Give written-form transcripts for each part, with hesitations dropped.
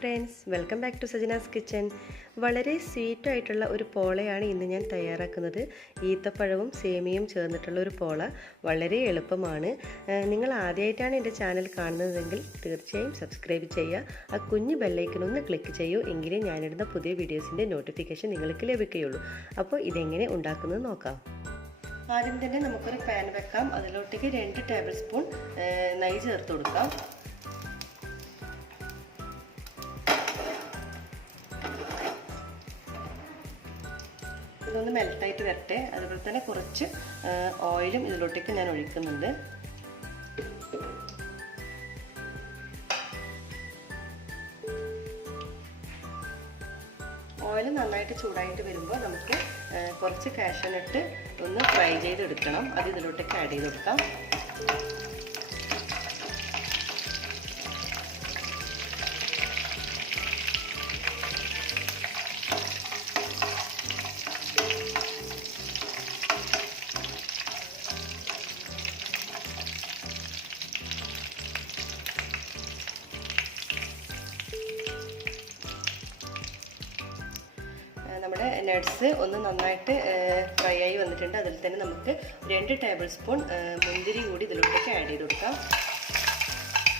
Friends, welcome back to Sajana's kitchen. വളരെ സ്വീറ്റായിട്ടുള്ള ഒരു പോളയാണ് ഇന്ന് ഞാൻ തയ്യാറാക്കുന്നത്. ഈത്തപ്പഴവും സേമിയയും ചേർന്നിട്ടുള്ള ഒരു പോള വളരെ എളുപ്പമാണ്. നിങ്ങൾ ആദ്യമായിട്ടാണ് എൻ്റെ ചാനൽ കാണുന്നതെങ്കിൽ തീർച്ചയായും സബ്സ്ക്രൈബ് ചെയ്യുക. ആ കുഞ്ഞു ബെല്ലൈക്കണൊന്ന് ക്ലിക്ക് ചെയ്യൂ, എങ്കിലേ ഞാനിടുന്ന പുതിയ വീഡിയോസിൻ്റെ നോട്ടിഫിക്കേഷൻ നിങ്ങൾക്ക് ലഭിക്കുകയുള്ളൂ. അപ്പോൾ ഇതെങ്ങനെ ഉണ്ടാക്കുന്നത് നോക്കാം. ആദ്യം തന്നെ നമുക്കൊരു പാൻ വെക്കാം. അതിലോട്ടേക്ക് 2 ടേബിൾ സ്പൂൺ നെയ്യ് ചേർത്ത് കൊടുക്കാം. ഇതൊന്ന് മെൽട്ടായിട്ട് വരട്ടെ. അതുപോലെ തന്നെ കുറച്ച് ഓയിലും ഇതിലോട്ടേക്ക് ഞാൻ ഒഴിക്കുന്നുണ്ട്. ഓയിൽ നന്നായിട്ട് ചൂടായിട്ട് വരുമ്പോൾ നമുക്ക് കുറച്ച് കാഷ്യൂനട്ട് ഒന്ന് ഫ്രൈ ചെയ്തെടുക്കണം. അത് ഇതിലോട്ടേക്ക് ആഡ് ചെയ്ത് കൊടുക്കാം. നമ്മുടെ നട്ട്സ് ഒന്ന് നന്നായിട്ട് ഫ്രൈ ആയി വന്നിട്ടുണ്ട്. അതിൽ തന്നെ നമുക്ക് 2 ടേബിൾ സ്പൂൺ മുന്തിരി കൂടി ഇതിലോട്ടേക്ക് ആഡ് ചെയ്ത് കൊടുക്കാം.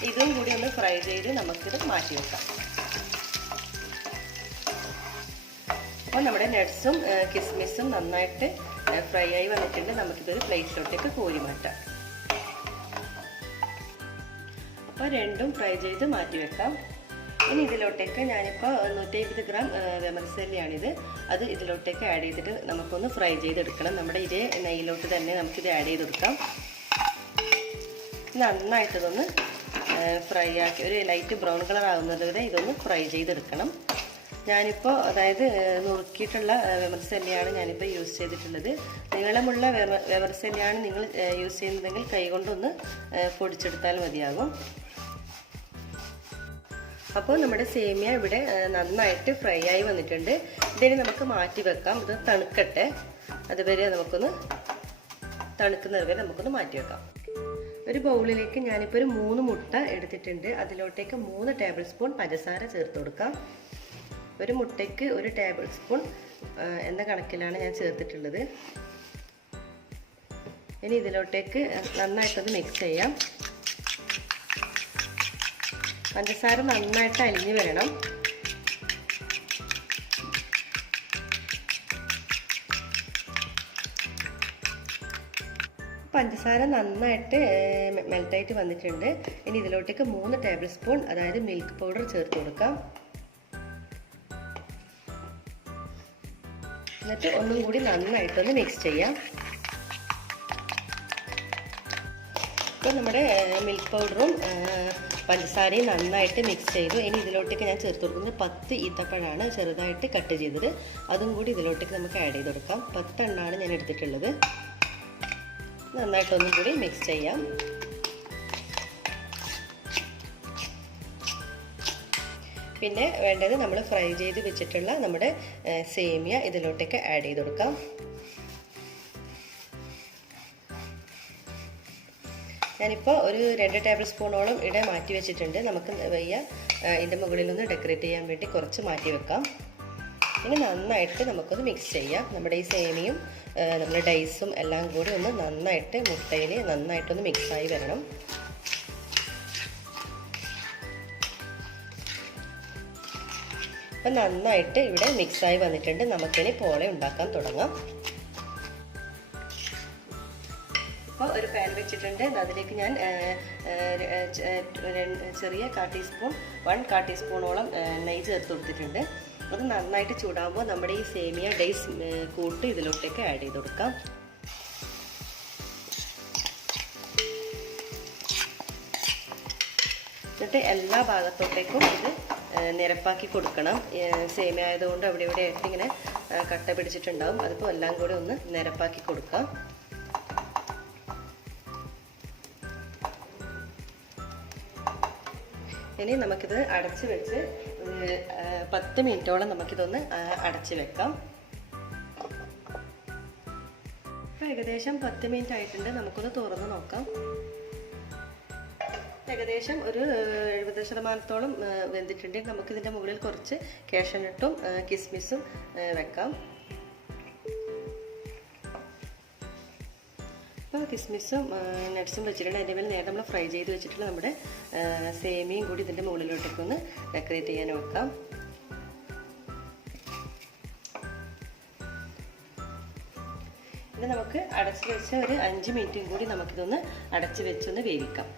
ഇതും കൂടി ഒന്ന് ഫ്രൈ ചെയ്ത് നമുക്കിത് മാറ്റി വെക്കാം. അപ്പോൾ നമ്മുടെ നട്ട്സും കിസ്മിസും നന്നായിട്ട് ഫ്രൈ ആയി വന്നിട്ടുണ്ട്. നമുക്കിതൊരു പ്ലേറ്റിലോട്ടേക്ക് കോരി മാറ്റാം. അപ്പോൾ രണ്ടും ഫ്രൈ ചെയ്ത് മാറ്റി വെക്കാം. ഇനി ഇതിലോട്ടേക്ക് ഞാനിപ്പോൾ 150 ഗ്രാം വെമർസെല്ലിയാണിത്. അത് ഇതിലോട്ടേക്ക് ആഡ് ചെയ്തിട്ട് നമുക്കൊന്ന് ഫ്രൈ ചെയ്തെടുക്കണം. നമ്മുടെ ഇതേ നെയ്യിലോട്ട് തന്നെ നമുക്കിത് ആഡ് ചെയ്ത് കൊടുക്കാം. നന്നായിട്ടിതൊന്ന് ഫ്രൈ ആക്കി ഒരു ലൈറ്റ് ബ്രൗൺ കളർ ആകുന്നത് വരെ ഇതൊന്ന് ഫ്രൈ ചെയ്തെടുക്കണം. ഞാനിപ്പോൾ അതായത് നുറുക്കിയിട്ടുള്ള വെമർസെല്ലിയാണ് ഞാനിപ്പോൾ യൂസ് ചെയ്തിട്ടുള്ളത്. നീളമുള്ള വെമർസെല്ലിയാണ് നിങ്ങൾ യൂസ് ചെയ്യുന്നതെങ്കിൽ കൈകൊണ്ടൊന്ന് പൊടിച്ചെടുത്താൽ മതിയാകും. അപ്പോൾ നമ്മുടെ സേമിയ ഇവിടെ നന്നായിട്ട് ഫ്രൈ ആയി വന്നിട്ടുണ്ട്. ഇതിന് നമുക്ക് മാറ്റി വെക്കാം. ഇത് തണുക്കട്ടെ. അതുവരെ നമുക്കൊന്ന് തണുക്കുന്നത് വരെ നമുക്കൊന്ന് മാറ്റി വെക്കാം. ഒരു ബൗളിലേക്ക് ഞാനിപ്പോൾ ഒരു 3 മുട്ട എടുത്തിട്ടുണ്ട്. അതിലോട്ടേക്ക് 3 ടേബിൾ സ്പൂൺ പഞ്ചസാര ചേർത്ത് കൊടുക്കാം. ഒരു മുട്ടയ്ക്ക് 1 ടേബിൾ സ്പൂൺ എന്ന കണക്കിലാണ് ഞാൻ ചേർത്തിട്ടുള്ളത്. ഇനി ഇതിലോട്ടേക്ക് നന്നായിട്ടൊന്ന് മിക്സ് ചെയ്യാം. പഞ്ചസാര നന്നായിട്ട് അലിഞ്ഞു വരണം. പഞ്ചസാര നന്നായിട്ട് മെൽറ്റായിട്ട് വന്നിട്ടുണ്ട്. ഇനി ഇതിലോട്ടേക്ക് 3 ടേബിൾ സ്പൂൺ അതായത് മിൽക്ക് പൗഡർ ചേർത്ത് കൊടുക്കാം. എന്നിട്ട് ഒന്നും കൂടി നന്നായിട്ടൊന്ന് മിക്സ് ചെയ്യാം. ഇപ്പോൾ നമ്മുടെ മിൽക്ക് പൗഡറും പഞ്ചസാരയും നന്നായിട്ട് മിക്സ് ചെയ്തു. ഇനി ഇതിലോട്ടേക്ക് ഞാൻ ചേർത്ത് കൊടുക്കുന്നത് 10 ഈത്തപ്പഴമാണ് ചെറുതായിട്ട് കട്ട് ചെയ്തത്. അതും കൂടി ഇതിലോട്ടേക്ക് നമുക്ക് ആഡ് ചെയ്ത് കൊടുക്കാം. 10 എണ്ണമാണ് ഞാൻ എടുത്തിട്ടുള്ളത്. നന്നായിട്ടൊന്നും കൂടി മിക്സ് ചെയ്യാം. പിന്നെ വേണ്ടത് നമ്മൾ ഫ്രൈ ചെയ്ത് വെച്ചിട്ടുള്ള നമ്മുടെ സേമിയ ഇതിലോട്ടേക്ക് ആഡ് ചെയ്ത് കൊടുക്കാം. ഞാനിപ്പോൾ ഒരു 2 ടേബിൾ സ്പൂണോളം ഇവിടെ മാറ്റി വെച്ചിട്ടുണ്ട്. നമുക്ക് വയ്യ ഇതിൻ്റെ മുകളിലൊന്ന് ഡെക്കറേറ്റ് ചെയ്യാൻ വേണ്ടി കുറച്ച് മാറ്റി വെക്കാം. ഇനി നന്നായിട്ട് നമുക്കൊന്ന് മിക്സ് ചെയ്യാം. നമ്മുടെ ഈ സേമിയും നമ്മുടെ ഡൈസും എല്ലാം കൂടി ഒന്ന് നന്നായിട്ട് മുട്ടയിൽ നന്നായിട്ടൊന്ന് മിക്സായി വരണം. അപ്പം നന്നായിട്ട് ഇവിടെ മിക്സായി വന്നിട്ടുണ്ട്. നമുക്കിനി പോള ഉണ്ടാക്കാൻ തുടങ്ങാം. അപ്പോൾ ഒരു പാൻ വെച്ചിട്ടുണ്ട്. അതിലേക്ക് ഞാൻ ചെറിയ 1 ടീസ്പൂണോളം നെയ്യ് ചേർത്ത് കൊടുത്തിട്ടുണ്ട്. അത് നന്നായിട്ട് ചൂടാകുമ്പോൾ നമ്മുടെ ഈ സേമിയ ഡേയ്സ് കൂട്ട് ഇതിലോട്ടേക്ക് ആഡ് ചെയ്ത് കൊടുക്കാം. എന്നിട്ട് എല്ലാ ഭാഗത്തോട്ടേക്കും ഇത് നിരപ്പാക്കി കൊടുക്കണം. സേമിയ ആയതുകൊണ്ട് അവിടെ ഇവിടെ ആയിട്ട് ഇങ്ങനെ കട്ട പിടിച്ചിട്ടുണ്ടാവും. അതിപ്പോൾ എല്ലാം കൂടി ഒന്ന് നിരപ്പാക്കി കൊടുക്കാം. ഇനി നമുക്കിത് അടച്ച് വെച്ച് 10 മിനിറ്റോളം നമുക്കിതൊന്ന് അടച്ച് വെക്കാം. ഇപ്പോൾ ഏകദേശം 10 മിനിറ്റ് ആയിട്ടുണ്ട്. നമുക്കൊന്ന് തുറന്ന് നോക്കാം. ഏകദേശം ഒരു 70% വെന്തിട്ടുണ്ട്. നമുക്കിതിൻ്റെ മുകളിൽ കുറച്ച് കാഷ്യൂനട്ടും കിസ്മിസും വെക്കാം. അപ്പോൾ കിസ്മിസും നട്ട്സും വെച്ചിട്ടുണ്ട്. അതിൻ്റെ മേലെ നേരെ നമ്മൾ ഫ്രൈ ചെയ്ത് വെച്ചിട്ടുള്ള നമ്മുടെ സേമിയയും കൂടി ഇതിൻ്റെ മുകളിലോട്ടൊക്കെ ഒന്ന് ഡെക്കറേറ്റ് ചെയ്യാൻ വെക്കാം. ഇത് നമുക്ക് അടച്ച് വെച്ച് ഒരു 5 മിനിറ്റും കൂടി നമുക്കിതൊന്ന് അടച്ച് വെച്ചൊന്ന് വേവിക്കാം.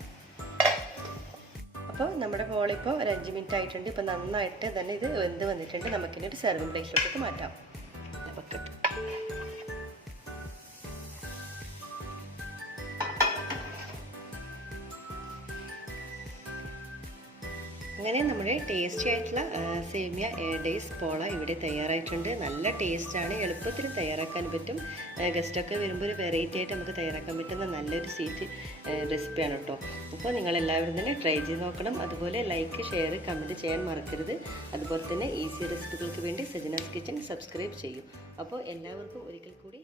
അപ്പോൾ നമ്മുടെ പോളിപ്പോൾ ഒരു 5 മിനിറ്റ് ആയിട്ടുണ്ട്. ഇപ്പോൾ നന്നായിട്ട് തന്നെ ഇത് വെന്ത് വന്നിട്ടുണ്ട്. നമുക്കിനി ഒരു സെർവിംഗ് പ്ലേറ്റിലോട്ട് മാറ്റാം. അങ്ങനെ നമ്മുടെ ടേസ്റ്റി ആയിട്ടുള്ള സേമിയ ഡേയ്സ് പോള ഇവിടെ തയ്യാറായിട്ടുണ്ട്. നല്ല ടേസ്റ്റാണ്, എളുപ്പത്തിൽ തയ്യാറാക്കാൻ പറ്റും. ഗസ്റ്റൊക്കെ വരുമ്പോൾ ഒരു വെറൈറ്റി ആയിട്ട് നമുക്ക് തയ്യാറാക്കാൻ പറ്റുന്ന നല്ലൊരു സ്വീറ്റ് റെസിപ്പിയാണ് കേട്ടോ. അപ്പോൾ നിങ്ങളെല്ലാവരും തന്നെ ട്രൈ ചെയ്ത് നോക്കണം. അതുപോലെ ലൈക്ക്, ഷെയർ, കമൻറ്റ് ചെയ്യാൻ മറക്കരുത്. അതുപോലെ തന്നെ ഈസി റെസിപ്പികൾക്ക് വേണ്ടി സജനാസ് കിച്ചൺ സബ്സ്ക്രൈബ് ചെയ്യൂ. അപ്പോൾ എല്ലാവർക്കും ഒരിക്കൽ കൂടി